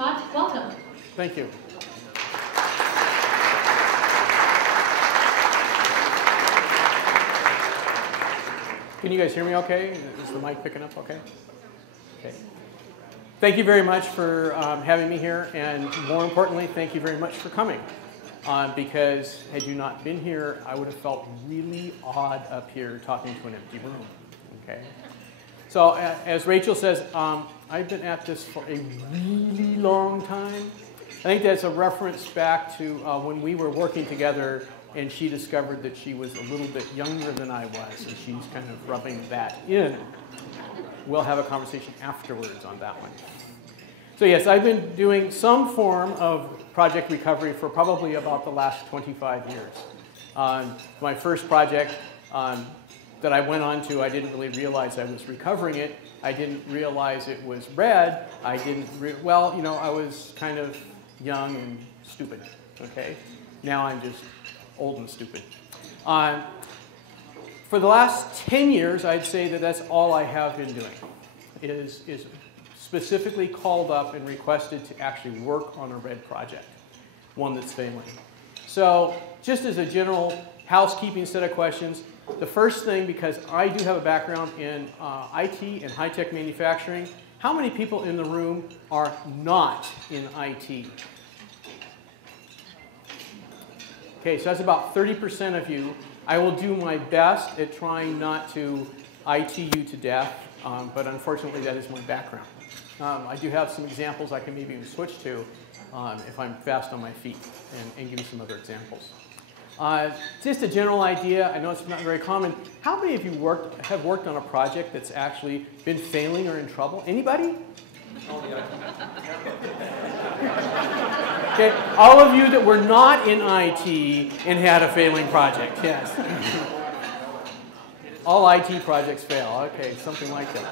Todd, welcome. Thank you. Can you guys hear me okay? Is the mic picking up okay? Okay. Thank you very much for having me here, and more importantly, thank you very much for coming. Because had you not been here, I would have felt really odd up here talking to an empty room. Okay. So as Rachel says, I've been at this for a really long time. I think that's a reference back to when we were working together and she discovered that she was a little bit younger than I was, and she's kind of rubbing that in. We'll have a conversation afterwards on that one. So yes, I've been doing some form of project recovery for probably about the last 25 years. My first project that I went on to, I didn't really realize I was recovering it. I didn't realize it was red. I was kind of young and stupid, okay? Now I'm just old and stupid. For the last 10 years, I'd say that that's all I have been doing, is specifically called up and requested to actually work on a red project, one that's failing. So just as a general housekeeping set of questions, the first thing, because I do have a background in IT and high-tech manufacturing, how many people in the room are not in IT? Okay, so that's about 30% of you. I will do my best at trying not to IT you to death, but unfortunately that is my background. I do have some examples I can maybe even switch to if I'm fast on my feet and give you some other examples. Just a general idea, I know it's not very common. How many of you have worked on a project that's actually been failing or in trouble? Anybody? Okay, all of you that were not in IT and had a failing project, yes. All IT projects fail, okay, something like that.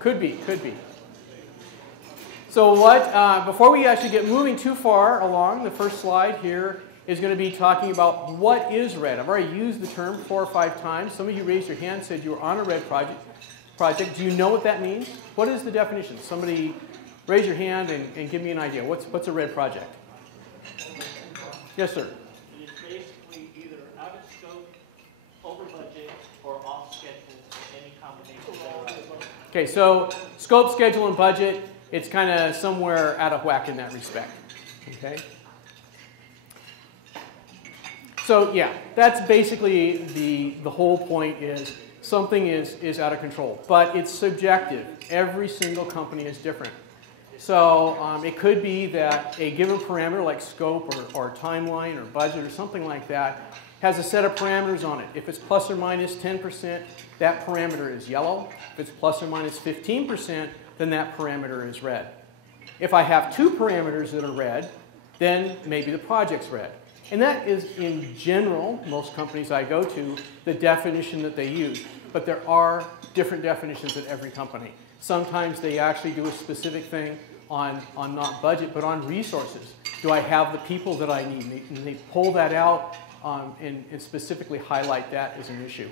Could be. So before we actually get moving too far along, the first slide here is going to be talking about what is red. I've already used the term 4 or 5 times. Some of you raised your hand, said you were on a red project. Do you know what that means? What is the definition? Somebody raise your hand and give me an idea. What's a red project? Yes, sir. It is basically either out of scope, over budget, or off schedule, or any combination thereof. Okay, so scope, schedule, and budget, it's kind of somewhere out of whack in that respect. Okay? So yeah, that's basically the whole point is something is out of control. But it's subjective. Every single company is different. So it could be that a given parameter like scope or timeline or budget or something like that has a set of parameters on it. If it's plus or minus 10%, that parameter is yellow. If it's plus or minus 15%, then that parameter is red. If I have 2 parameters that are red, then maybe the project's red. And that is, in general, most companies I go to, the definition that they use. But there are different definitions at every company. Sometimes they actually do a specific thing on not budget, but on resources. Do I have the people that I need? And they pull that out and specifically highlight that as an issue.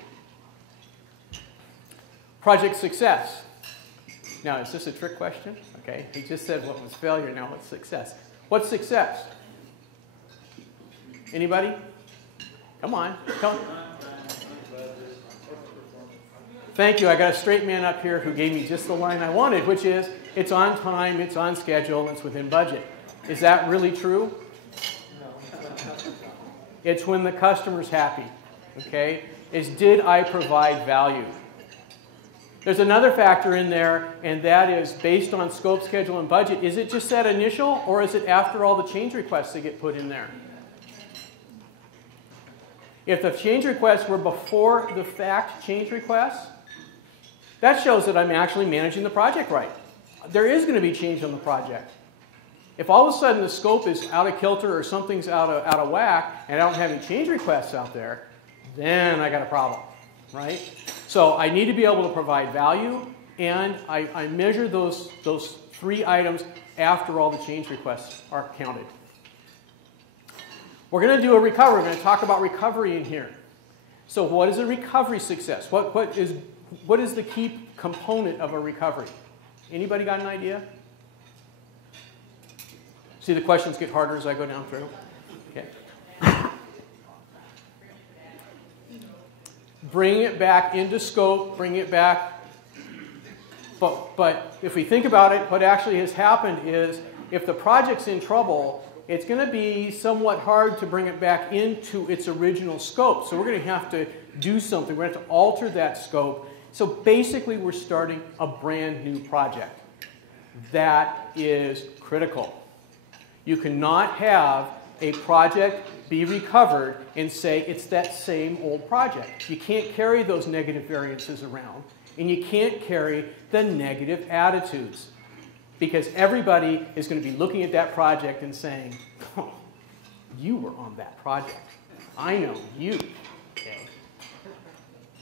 Project success. Now, is this a trick question? Okay, he just said what was failure, now what's success? What's success? Anybody? Come on. Thank you. I got a straight man up here who gave me just the line I wanted, which is, it's on time, it's on schedule, and it's within budget. Is that really true? It's when the customer's happy. Okay? Did I provide value? There's another factor in there, and that is based on scope, schedule, and budget. Is it just that initial, or is it after all the change requests that get put in there? If the change requests were before the fact change requests, that shows that I'm actually managing the project right. There is going to be change on the project. If all of a sudden the scope is out of kilter or something's out of whack and I don't have any change requests out there, then I got a problem, right? So I need to be able to provide value, and I measure those 3 items after all the change requests are counted. We're going to do a recovery. We're going to talk about recovery in here. So what is a recovery success? What is the key component of a recovery? Anybody got an idea? See, the questions get harder as I go down through. Okay. Bring it back into scope, bring it back. But if we think about it, what actually has happened is if the project's in trouble, it's going to be somewhat hard to bring it back into its original scope. So we're going to have to do something. We're going to have to alter that scope. So basically, we're starting a brand new project. That is critical. You cannot have a project be recovered and say it's that same old project. You can't carry those negative variances around, and you can't carry the negative attitudes, because everybody is going to be looking at that project and saying, oh, you were on that project. I know you. Okay.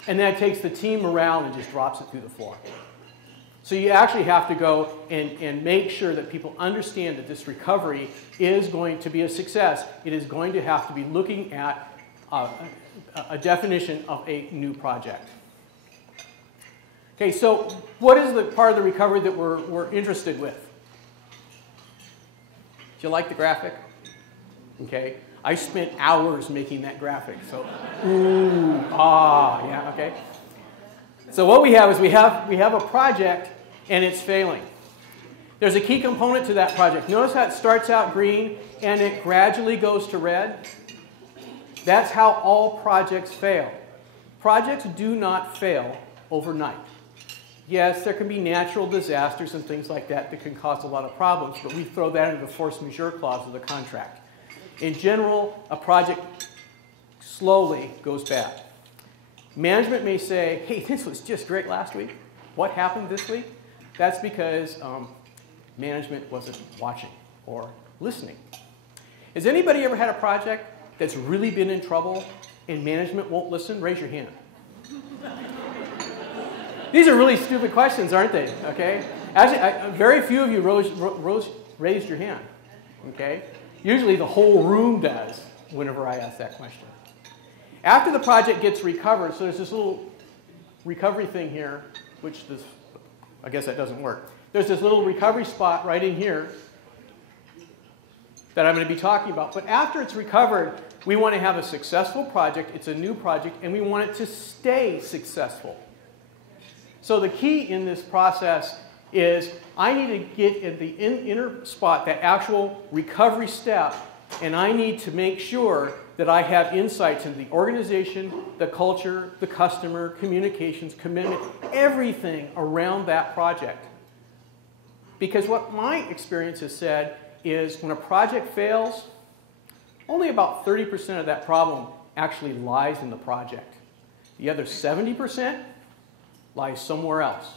And that takes the team morale and just drops it through the floor. So you actually have to go and make sure that people understand that this recovery is going to be a success. It is going to have to be looking at a definition of a new project. Okay, so what is the part of the recovery that we're interested with? Do you like the graphic? Okay, I spent hours making that graphic, so yeah, okay. So what we have is we have a project and it's failing. There's a key component to that project. Notice how it starts out green and it gradually goes to red. That's how all projects fail. Projects do not fail overnight. Yes, there can be natural disasters and things like that that can cause a lot of problems, but we throw that into the force majeure clause of the contract. In general, a project slowly goes bad. Management may say, hey, this was just great last week. What happened this week? That's because management wasn't watching or listening. Has anybody ever had a project that's really been in trouble and management won't listen? Raise your hand. These are really stupid questions, aren't they? Okay. Actually, very few of you raised your hand. Okay. Usually the whole room does whenever I ask that question. After the project gets recovered, so there's this little recovery thing here, which I guess that doesn't work. There's this little recovery spot right in here that I'm going to be talking about. But after it's recovered, we want to have a successful project. It's a new project, and we want it to stay successful. So the key in this process is I need to get in the inner spot, that actual recovery step, and I need to make sure that I have insights into the organization, the culture, the customer, communications, commitment, everything around that project. Because what my experience has said is when a project fails, only about 30% of that problem actually lies in the project. The other 70% lies somewhere else.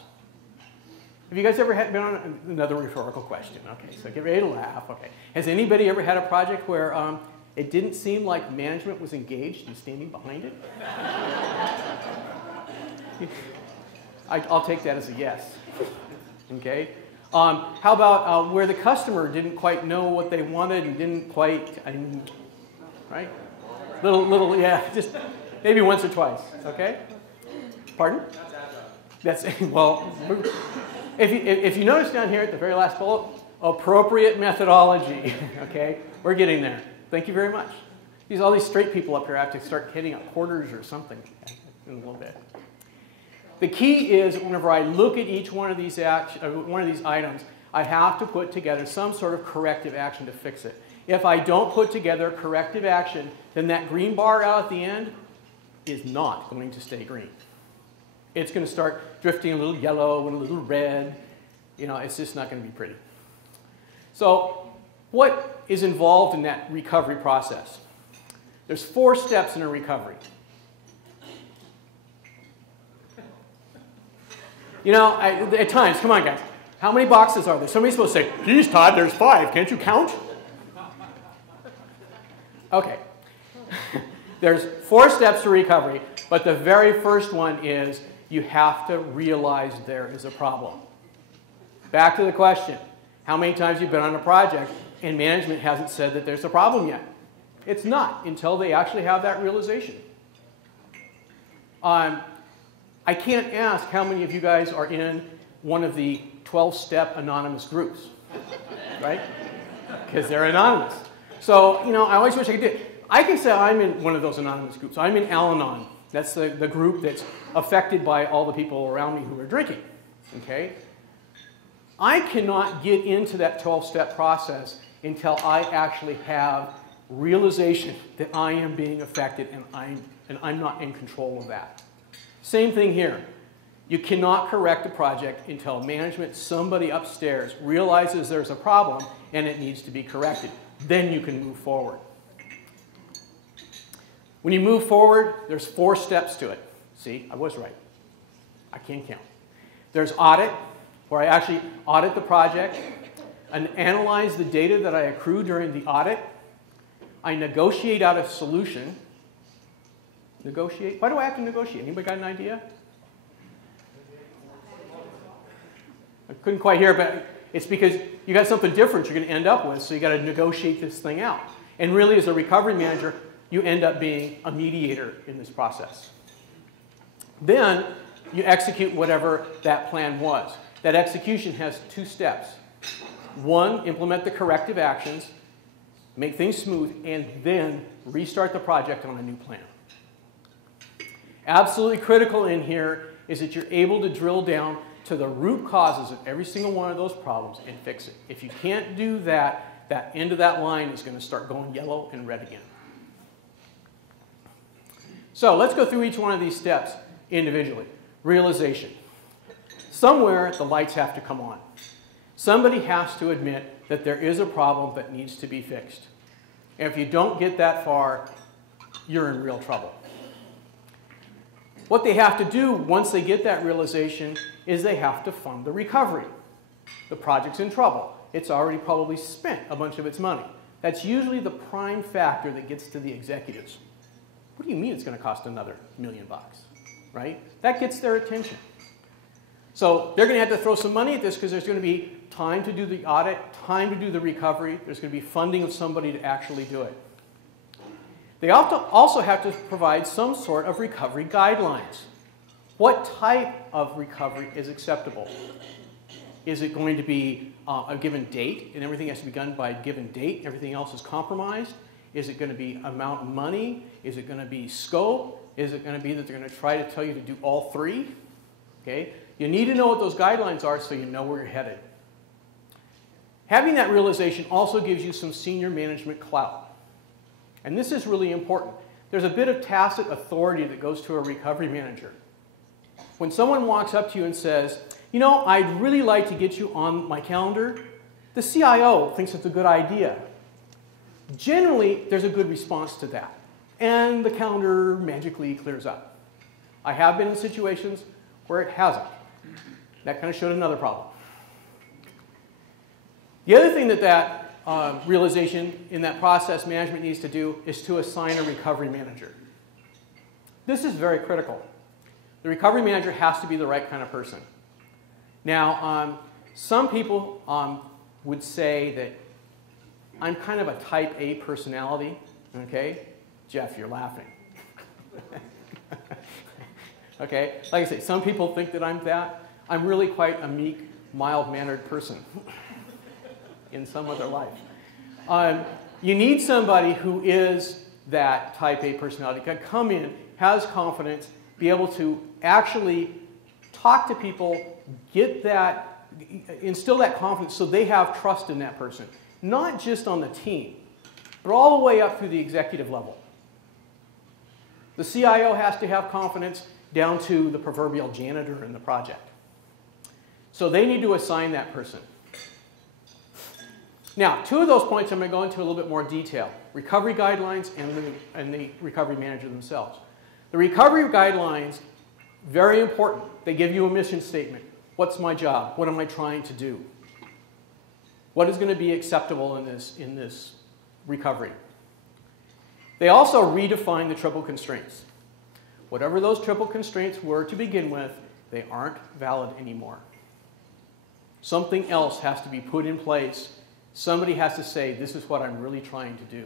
Have you guys ever been on another rhetorical question? Okay, so get ready to laugh. Okay, has anybody ever had a project where it didn't seem like management was engaged and standing behind it? I'll take that as a yes. Okay. How about where the customer didn't quite know what they wanted and didn't quite, right? Little, yeah, just maybe once or twice. Okay. Pardon? That's well. If you notice down here at the very last bullet, appropriate methodology. Okay, we're getting there. Thank you very much. All these straight people up here have to start hitting up quarters or something in a little bit. The key is whenever I look at each one of these items, I have to put together some sort of corrective action to fix it. If I don't put together corrective action, then that green bar out at the end is not going to stay green. It's going to start drifting a little yellow and a little red. It's just not going to be pretty. So what is involved in that recovery process? There's 4 steps in a recovery. At times, come on guys, how many boxes are there? Somebody's supposed to say, geez, Todd, there's 5. Can't you count? Okay. There's 4 steps to recovery, but the very first one is you have to realize there is a problem. Back to the question, how many times you've been on a project and management hasn't said that there's a problem yet? It's not until they actually have that realization. I can't ask how many of you guys are in one of the 12-step anonymous groups, right? because they're anonymous. So, you know, I always wish I could do it. I can say I'm in one of those anonymous groups. I'm in Al-Anon. That's the group that's affected by all the people around me who are drinking. Okay? I cannot get into that 12-step process until I actually have realization that I am being affected and I'm not in control of that. Same thing here. You cannot correct a project until management, somebody upstairs, realizes there's a problem and it needs to be corrected. Then you can move forward. When you move forward, there's 4 steps to it. See, I was right. I can't count. There's audit, where I actually audit the project and analyze the data that I accrue during the audit. I negotiate out a solution. Negotiate? Why do I have to negotiate? Anybody got an idea? I couldn't quite hear, but it's because you got something different you're going to end up with, so you got to negotiate this thing out. And really, as a recovery manager, you end up being a mediator in this process. Then you execute whatever that plan was. That execution has 2 steps. 1, implement the corrective actions, make things smooth, and then restart the project on a new plan. Absolutely critical in here is that you're able to drill down to the root causes of every single one of those problems and fix it. If you can't do that, that end of that line is going to start going yellow and red again. So let's go through each one of these steps individually. Realization. Somewhere the lights have to come on. Somebody has to admit that there is a problem that needs to be fixed. And if you don't get that far, you're in real trouble. What they have to do once they get that realization is they have to fund the recovery. The project's in trouble. It's already probably spent a bunch of its money. That's usually the prime factor that gets to the executives. What do you mean it's going to cost another $1 million, right? That gets their attention. So they're going to have to throw some money at this because there's going to be time to do the audit, time to do the recovery. There's going to be funding of somebody to actually do it. They also have to provide some sort of recovery guidelines. What type of recovery is acceptable? Is it going to be a given date and everything has to be done by a given date? Everything else is compromised? Is it going to be amount of money? Is it going to be scope? Is it going to be that they're going to try to tell you to do all 3? Okay? You need to know what those guidelines are so you know where you're headed. Having that realization also gives you some senior management clout. And this is really important. There's a bit of tacit authority that goes to a recovery manager. When someone walks up to you and says, you know, I'd really like to get you on my calendar, the CIO thinks it's a good idea. Generally, there's a good response to that. And the calendar magically clears up. I have been in situations where it hasn't. That kind of showed another problem. The other thing that realization in that process management needs to do is to assign a recovery manager. This is very critical. The recovery manager has to be the right kind of person. Now, some people would say that I'm kind of a type A personality. Okay? Jeff, you're laughing. Okay? Like I say, some people think that I'm that. I'm really quite a meek, mild-mannered person in some other life. You need somebody who is that type A personality, can come in, has confidence, be able to actually talk to people, get that, instill that confidence so they have trust in that person. Not just on the team, but all the way up through the executive level. The CIO has to have confidence down to the proverbial janitor in the project. So they need to assign that person. Now, 2 of those points I'm going to go into a little bit more detail. Recovery guidelines and the recovery manager themselves. The recovery guidelines, very important. They give you a mission statement. What's my job? What am I trying to do? What is going to be acceptable in this recovery? They also redefine the triple constraints. Whatever those triple constraints were to begin with, they aren't valid anymore. Something else has to be put in place. Somebody has to say, this is what I'm really trying to do.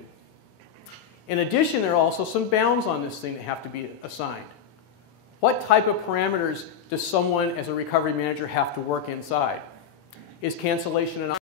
In addition, there are also some bounds on this thing that have to be assigned. What type of parameters does someone as a recovery manager have to work inside? Is cancellation an